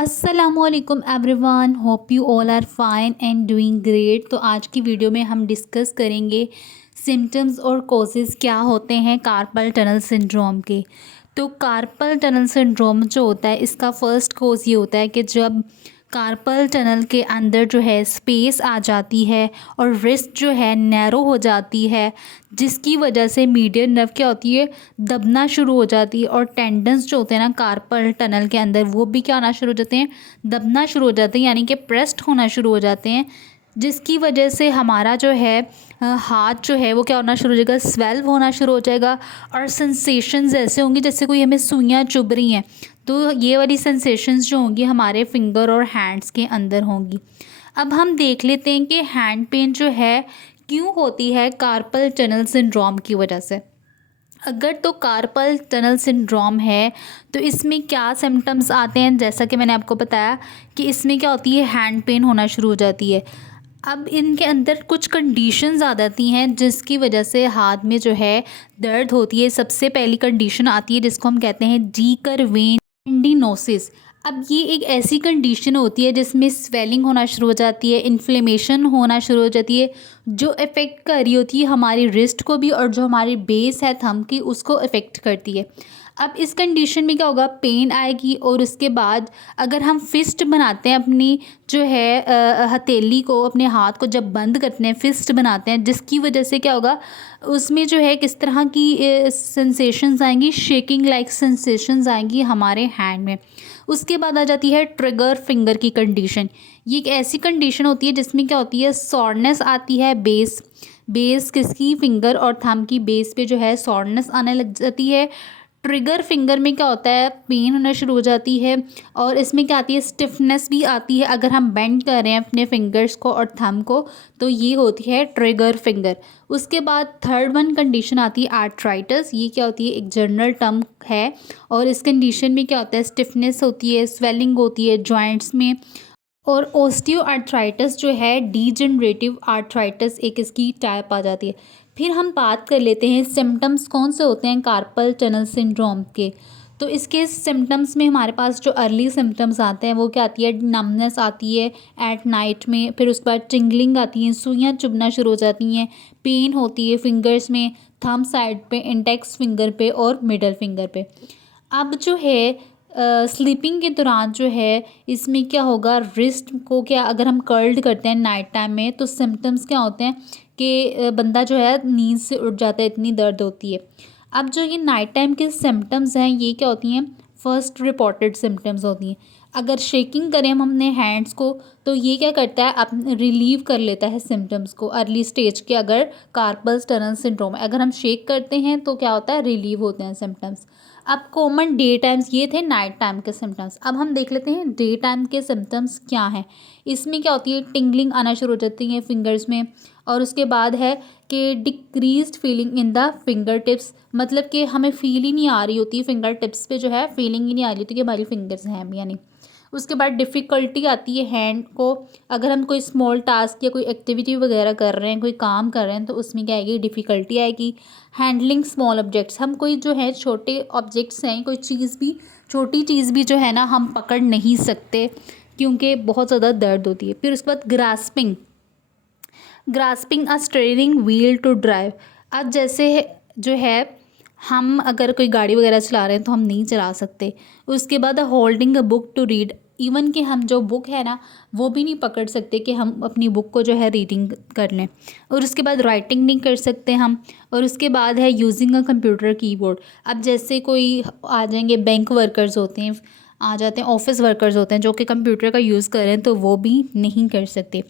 असलकुम everyone, hope you all are fine and doing great. तो आज की वीडियो में हम डिस्कस करेंगे सिम्टम्स और कॉजेज़ क्या होते हैं कार्पल टनल सिंड्रोम के। तो कार्पल टनल सिंड्रोम जो होता है इसका फ़र्स्ट कॉज ये होता है कि जब कार्पल टनल के अंदर जो है स्पेस आ जाती है और रिस्ट जो है नैरो हो जाती है, जिसकी वजह से मीडियन नर्व क्या होती है, दबना शुरू हो जाती है और टेंडन्स जो होते हैं ना कार्पल टनल के अंदर वो भी क्या होना शुरू हो जाते हैं, दबना शुरू हो जाते हैं, यानी कि प्रेस्ड होना शुरू हो जाते हैं, जिसकी वजह से हमारा जो है हाथ जो है वो क्या होना शुरू हो जाएगा, स्वेल्व होना शुरू हो जाएगा और सेंसेशंस ऐसे होंगे जैसे कोई हमें सुइयाँ चुभ रही हैं। तो ये वाली सेंसेशंस जो होंगी हमारे फिंगर और हैंड्स के अंदर होंगी। अब हम देख लेते हैं कि हैंड पेन जो है क्यों होती है कार्पल टनल सिंड्रोम की वजह से। अगर तो कार्पल टनल सिंड्रोम है तो इसमें क्या सिम्टम्स आते हैं, जैसा कि मैंने आपको बताया कि इसमें क्या होती है, हैंड पेन होना शुरू हो जाती है। अब इनके अंदर कुछ कंडीशंस आ जाती हैं जिसकी वजह से हाथ में जो है दर्द होती है। सबसे पहली कंडीशन आती है जिसको हम कहते हैं डीकर वेन टेंडिनोसिस। अब ये एक ऐसी कंडीशन होती है जिसमें स्वेलिंग होना शुरू हो जाती है, इन्फ्लेमेशन होना शुरू हो जाती है, जो अफेक्ट कर रही होती है हमारी रिस्ट को भी और जो हमारी बेस है थंब की उसको अफेक्ट करती है। अब इस कंडीशन में क्या होगा, पेन आएगी और उसके बाद अगर हम फिस्ट बनाते हैं अपनी जो है हथेली को, अपने हाथ को जब बंद करते हैं फिस्ट बनाते हैं, जिसकी वजह से क्या होगा उसमें जो है किस तरह की सेंसेशंस आएंगी, शेकिंग लाइक सेंसेशंस आएंगी हमारे हैंड में। उसके बाद आ जाती है ट्रिगर फिंगर की कंडीशन। ये एक ऐसी कंडीशन होती है जिसमें क्या होती है, सॉरनेस आती है, बेस किसकी, फिंगर और थंब की बेस पे जो है सॉरनेस आने लग जाती है। ट्रिगर फिंगर में क्या होता है, पेन होना शुरू हो जाती है और इसमें क्या आती है, स्टिफनेस भी आती है। अगर हम बेंड कर रहे हैं अपने फिंगर्स को और थंब को तो ये होती है ट्रिगर फिंगर। उसके बाद थर्ड वन कंडीशन आती है आर्थराइटिस। ये क्या होती है, एक जनरल टर्म है और इस कंडीशन में क्या होता है, स्टिफनेस होती है, स्वेलिंग होती है जॉइंट्स में। और ओस्टियो आर्थराइटिस जो है डीजनरेटिव आर्थराइटिस एक इसकी टाइप आ जाती है। फिर हम बात कर लेते हैं सिम्टम्स कौन से होते हैं कार्पल टनल सिंड्रोम के। तो इसके सिम्टम्स में हमारे पास जो अर्ली सिम्टम्स आते हैं वो क्या आती है, नमनेस आती है एट नाइट में, फिर उसके बाद टिंगलिंग आती है, सुइयाँ चुभना शुरू हो जाती हैं, पेन होती है फिंगर्स में, थंब साइड पे, इंडेक्स फिंगर पे और मिडल फिंगर पे। अब जो है स्लीपिंग के दौरान जो है इसमें क्या होगा, रिस्ट को क्या अगर हम कर्ल्ड करते हैं नाइट टाइम में तो सिम्टम्स क्या होते हैं कि बंदा जो है नींद से उठ जाता है, इतनी दर्द होती है। अब जो ये नाइट टाइम के सिम्टम्स हैं ये क्या होती हैं, फर्स्ट रिपोर्टेड सिम्टम्स होती हैं। अगर शेकिंग करें हम अपने हैंड्स को तो ये क्या करता है, अब रिलीव कर लेता है सिम्टम्स को अर्ली स्टेज के। अगर कार्पल टनल सिंड्रोम अगर हम शेक करते हैं तो क्या होता है, रिलीव होते हैं सिम्टम्स। अब कॉमन डे टाइम्स ये थे नाइट टाइम के सिम्टम्स। अब हम देख लेते हैं डे टाइम के सिम्टम्स क्या हैं। इसमें क्या होती है, टिंगलिंग आना शुरू हो जाती है फिंगर्स में और उसके बाद है कि decreased feeling in the finger tips, मतलब कि हमें फील ही नहीं आ रही होती फिंगर टिप्स पे, जो है फीलिंग ही नहीं आ रही होती कि हमारी फिंगर्स हैं भी या नहीं। उसके बाद डिफ़िकल्टी आती है हैंड को, अगर हम कोई स्मॉल टास्क या कोई एक्टिविटी वगैरह कर रहे हैं, कोई काम कर रहे हैं तो उसमें क्या आएगी, डिफ़िकल्टी आएगी। हैंडलिंग स्मॉल ऑब्जेक्ट्स, हम कोई जो है छोटे ऑब्जेक्ट्स हैं, कोई चीज़ भी, छोटी चीज़ भी जो है ना हम पकड़ नहीं सकते क्योंकि बहुत ज़्यादा दर्द होती है। फिर उसके बाद grasping a steering wheel to drive. अब जैसे जो है हम अगर कोई गाड़ी वगैरह चला रहे हैं तो हम नहीं चला सकते। उसके बाद holding a book to read, even कि हम जो बुक है ना वो भी नहीं पकड़ सकते कि हम अपनी बुक को जो है रीडिंग कर लें। और उसके बाद राइटिंग नहीं कर सकते हम। और उसके बाद है यूजिंग अ कंप्यूटर कीबोर्ड। अब जैसे कोई आ जाएंगे, बैंक वर्कर्स होते हैं, आ जाते हैं, ऑफिस वर्कर्स होते हैं जो कि कंप्यूटर का यूज़ कर रहे हैं तो वो भी नहीं कर सकते।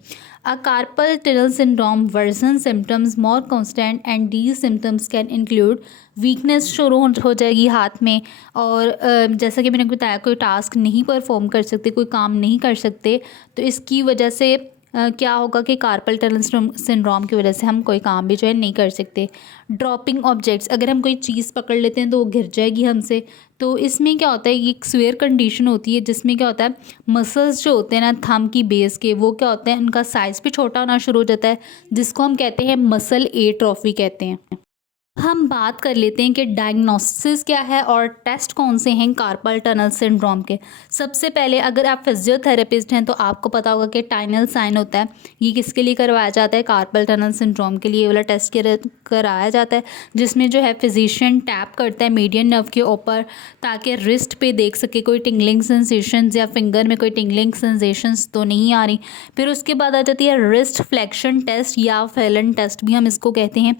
A carpal tunnel syndrome worsen symptoms more constant and the symptoms can include weakness शुरू हो जाएगी हाथ में। और जैसा कि मैंने बताया कोई टास्क नहीं परफॉर्म कर सकते, कोई काम नहीं कर सकते, तो इसकी वजह से क्या होगा कि कार्पल टनल सिंड्रोम की वजह से हम कोई काम भी जो है नहीं कर सकते। ड्रॉपिंग ऑब्जेक्ट्स, अगर हम कोई चीज़ पकड़ लेते हैं तो वो गिर जाएगी हमसे। तो इसमें क्या होता है, ये एक स्वेयर कंडीशन होती है जिसमें क्या होता है, मसल्स जो होते हैं ना थंब की बेस के वो क्या होते हैं, उनका साइज़ भी छोटा होना शुरू हो जाता है, जिसको हम कहते हैं मसल एट्रोफी कहते हैं। हम बात कर लेते हैं कि डायग्नोसिस क्या है और टेस्ट कौन से हैं कार्पल टनल सिंड्रोम के। सबसे पहले अगर आप फिजियोथेरेपिस्ट हैं तो आपको पता होगा कि टाइनल साइन होता है। ये किसके लिए करवाया जाता है? कार्पल टनल सिंड्रोम के लिए ये वाला टेस्ट कराया जाता है, जिसमें जो है फिजिशियन टैप करता है मीडियन नर्व के ऊपर ताकि रिस्ट पे देख सके कोई टिंगलिंग सेंसेशंस या फिंगर में कोई टिंगलिंग सेंसेशंस तो नहीं आ रही। फिर उसके बाद आ जाती है रिस्ट फ्लेक्शन टेस्ट या फेलन टेस्ट भी हम इसको कहते हैं।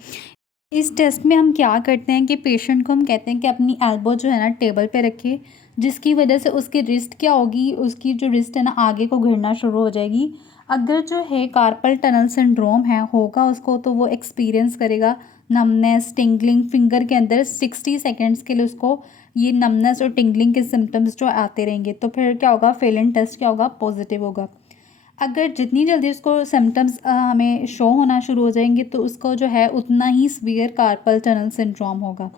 इस टेस्ट में हम क्या करते हैं कि पेशेंट को हम कहते हैं कि अपनी एल्बो जो है ना टेबल पे रखे, जिसकी वजह से उसकी रिस्ट क्या होगी, उसकी जो रिस्ट है ना आगे को घिरना शुरू हो जाएगी। अगर जो है कार्पल टनल सिंड्रोम है होगा उसको, तो वो एक्सपीरियंस करेगा नमनेस टिंगलिंग फिंगर के अंदर 60 सेकेंड्स के लिए उसको ये नमनेस और टिंगलिंग के सिम्टम्स जो आते रहेंगे। तो फिर क्या होगा, फेलन टेस्ट क्या होगा, पॉजिटिव होगा। अगर जितनी जल्दी उसको सिम्टम्स हमें शो होना शुरू हो जाएंगे तो उसको जो है उतना ही सीवियर कार्पल टनल सिंड्रोम होगा।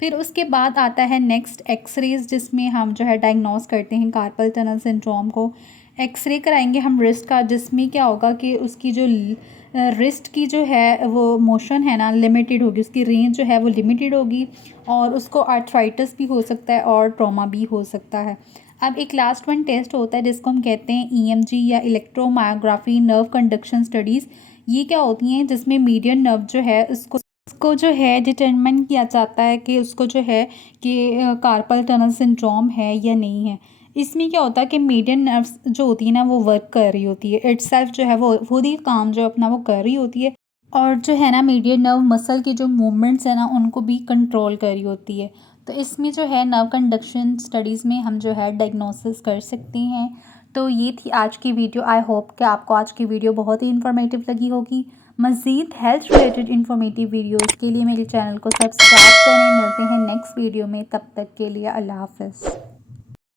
फिर उसके बाद आता है नेक्स्ट एक्सरेज, जिसमें हम जो है डायग्नोस करते हैं कार्पल टनल सिंड्रोम को। एक्सरे कराएंगे हम रिस्ट का, जिसमें क्या होगा कि उसकी जो रिस्ट की जो है वो मोशन है ना लिमिटेड होगी, उसकी रेंज जो है वो लिमिटेड होगी और उसको आर्थराइटिस भी हो सकता है और ट्रॉमा भी हो सकता है। अब एक लास्ट वन टेस्ट होता है जिसको हम कहते हैं ईएमजी या इलेक्ट्रोमायोग्राफी नर्व कंडक्शन स्टडीज़। ये क्या होती हैं, जिसमें मीडियन नर्व जो है उसको जो है डिटरमिन किया जाता है कि उसको जो है कि कार्पल टनल सिंड्रोम है या नहीं है। इसमें क्या होता है कि मीडियन नर्व्स जो होती है ना वो वर्क कर रही होती है, इटसेल्फ जो है वो खुद ही काम जो अपना वो कर रही होती है, और जो है ना मीडियन नर्व मसल की जो मूवमेंट्स है ना उनको भी कंट्रोल कर रही होती है। तो इसमें जो है नर्व कंडक्शन स्टडीज़ में हम जो है डायग्नोसिस कर सकते हैं। तो ये थी आज की वीडियो। आई होप कि आपको आज की वीडियो बहुत ही इन्फॉर्मेटिव लगी होगी। मज़ीद हेल्थ रिलेटेड इन्फॉर्मेटिव वीडियोस के लिए मेरे चैनल को सब्सक्राइब करें। मिलते हैं नेक्स्ट वीडियो में, तब तक के लिए अल्लाह हाफ़िज़।